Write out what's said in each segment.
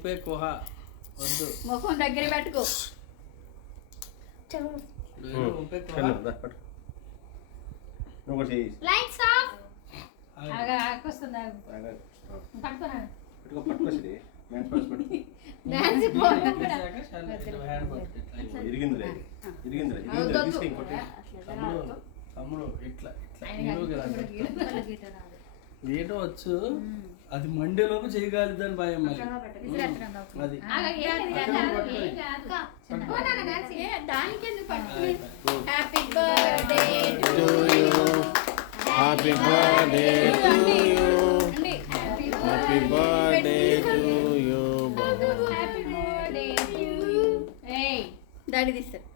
ఊపే కుహ వద్దు. ముఖం దగ్గర పెట్టుకో. ఊపే కుహ. Lights off. డాన్స్ తమ్ముడు ఇట్లా ఏటో వచ్చు, అది మండేలోపు చేయగలుగుతాను భయం. మరి అది happy birthday to you. Happy birthday to you. Happy birthday to you. Happy birthday to you. ఏయ్ డాడీ తీస్తారు.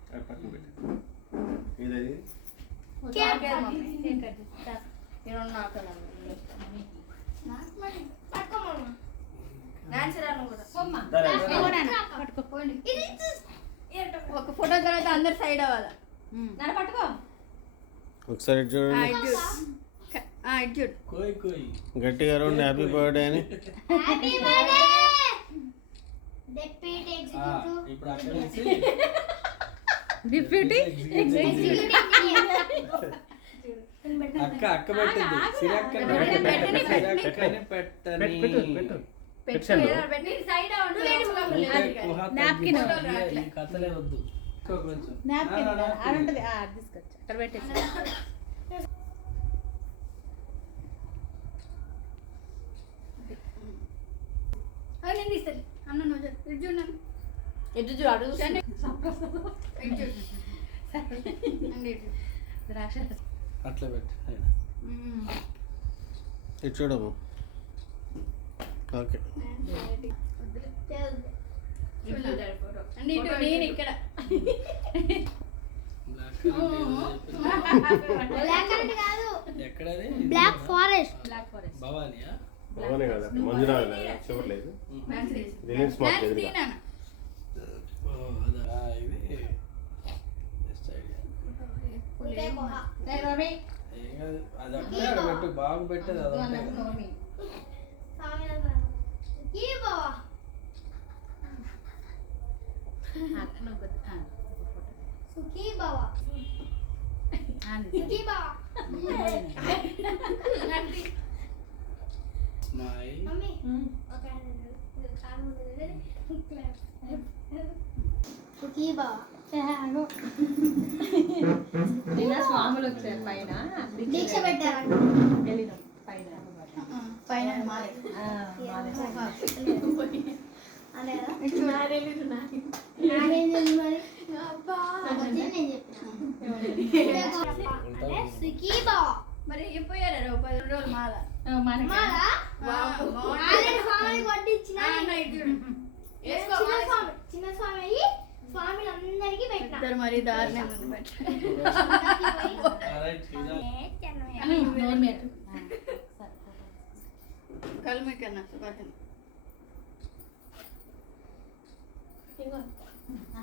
ఒక ఫోటో తర్వాత అందరు సైడ్ అవ్వాలి. పట్టుకో ఒకసారి చూడండి, ఇటు చూడు. కోయ్ కోయ్ గట్టిగా రండి హ్యాపీ బర్త్డే అని. Happy birthday deputy executive. ఇప్పుడు అక్కడ నుంచి డిప్యూటీ అక్క పెట్టింది. సిరక్కని పెట్టని ఈ కథలే వద్దు. కొంచెం తీసుకొచ్చి అక్కడ పెట్టేసి నేను తీస్తాను. అన్న నువ్వు ఇటు చూడు. ఎటు చూడు అడుగు అట్లా పెట్టు. ఇటు చూడము. ఓకే నేను ఇక్కడ బ్లాక్ కరెంట్ కాదు, ఎక్కడది? Black forest. భవానియా? అవునే కదా, మంజునాథ్ చూడలేదు. రిలయన్స్ స్మార్ట్ లేదు. ఇది బెస్ట్ ఐడియా. ఏం కాదు, అది అక్కడ పెట్టు. బాగు పెట్టేది అదంతా. ఈ బావా సుఖీ బావా సుఖీ బావా. స్మైల్. మమ్మీ ఒక సుఖీ బావా. స్వాములు వచ్చారు పైన దీక్ష పెట్టారు వెళ్ళినాం పైన పైన సుఖీ బావా. మరి అయిపోయారు 10 రోజులు మాల చిన్న స్వామి స్వామిలందరికీ పెట్టిన మరి దారుణం కలిమి కన్నా